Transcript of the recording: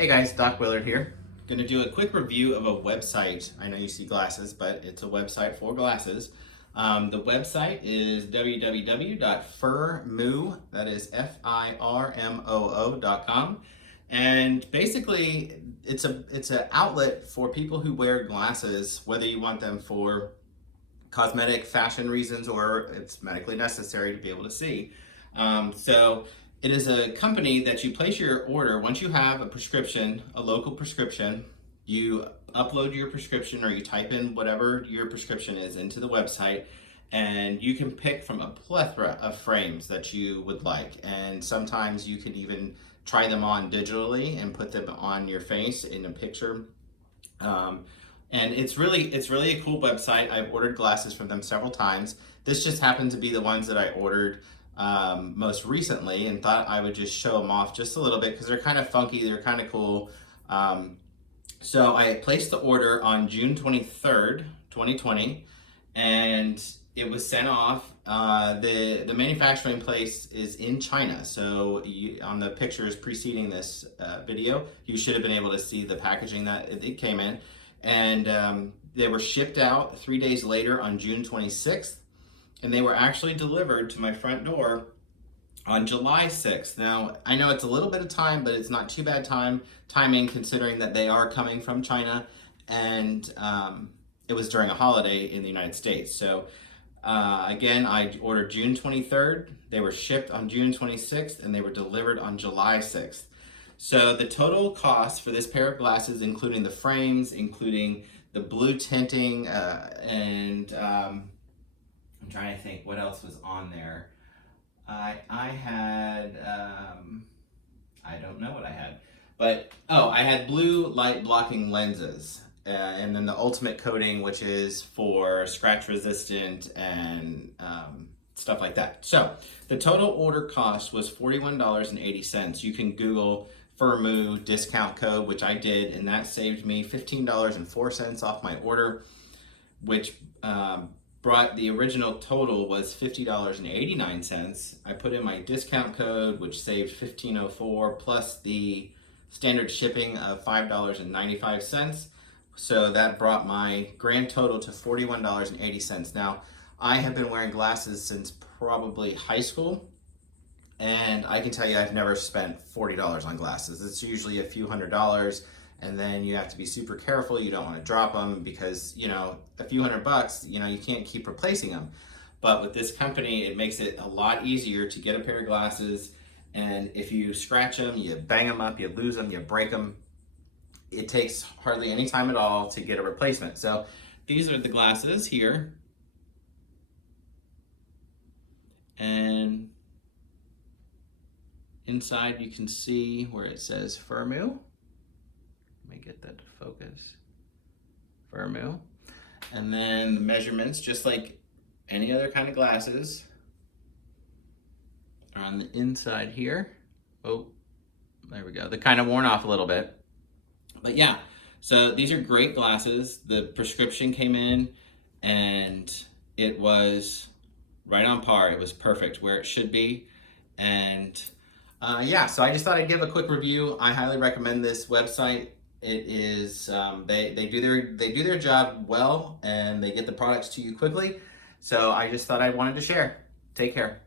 Hey guys, Doc Willard here. Going to do a quick review of a website. I know you see glasses, but it's a website for glasses. The website is www.firmoo, that is FIRMOO.com. And basically, it's an outlet for people who wear glasses, whether you want them for cosmetic fashion reasons or it's medically necessary to be able to see. So it is a company that you place your order. Once you have a prescription, a local prescription, you upload your prescription or you type in whatever your prescription is into the website, and you can pick from a plethora of frames that you would like. And sometimes you can even try them on digitally and put them on your face in a picture. And it's really a cool website. I've ordered glasses from them several times. This just happened to be the ones that I ordered most recently, and thought I would just show them off just a little bit because they're kind of funky, they're kind of cool. So I placed the order on June 23rd, 2020, and it was sent off. The manufacturing place is in China, so on the pictures preceding this video, you should have been able to see the packaging that it came in. And they were shipped out 3 days later on June 26th, and they were actually delivered to my front door on July 6th. Now, I know it's a little bit of time, but it's not too bad timing considering that they are coming from China, and it was during a holiday in the United States. So again, I ordered June 23rd, they were shipped on June 26th, and they were delivered on July 6th. So the total cost for this pair of glasses, including the frames, including the blue tinting, and I'm trying to think what else was on there. I had, I don't know what I had, but I had blue light blocking lenses, and then the ultimate coating, which is for scratch resistant and stuff like that. So the total order cost was $41.80. You can Google Firmoo discount code, which I did, and that saved me $15.04 off my order, which brought the original total was $50.89. I put in my discount code, which saved $15.04 plus the standard shipping of $5.95. So that brought my grand total to $41.80. Now, I have been wearing glasses since probably high school, and I can tell you I've never spent $40 on glasses. It's usually a few $100s, and then you have to be super careful. You don't want to drop them because, a few $100, you can't keep replacing them. But with this company, it makes it a lot easier to get a pair of glasses, and if you scratch them, you bang them up, you lose them, you break them, it takes hardly any time at all to get a replacement. So these are the glasses here. And inside you can see where it says Firmoo. Let me get that to focus. Firmoo. And then the measurements, just like any other kind of glasses, are on the inside here. Oh, there we go. They're kind of worn off a little bit. But yeah, so these are great glasses. The prescription came in and it was right on par. It was perfect where it should be. And yeah, so I just thought I'd give a quick review. I highly recommend this website. It is they do their job well, and they get the products to you quickly. So I just thought I wanted to share. Take care.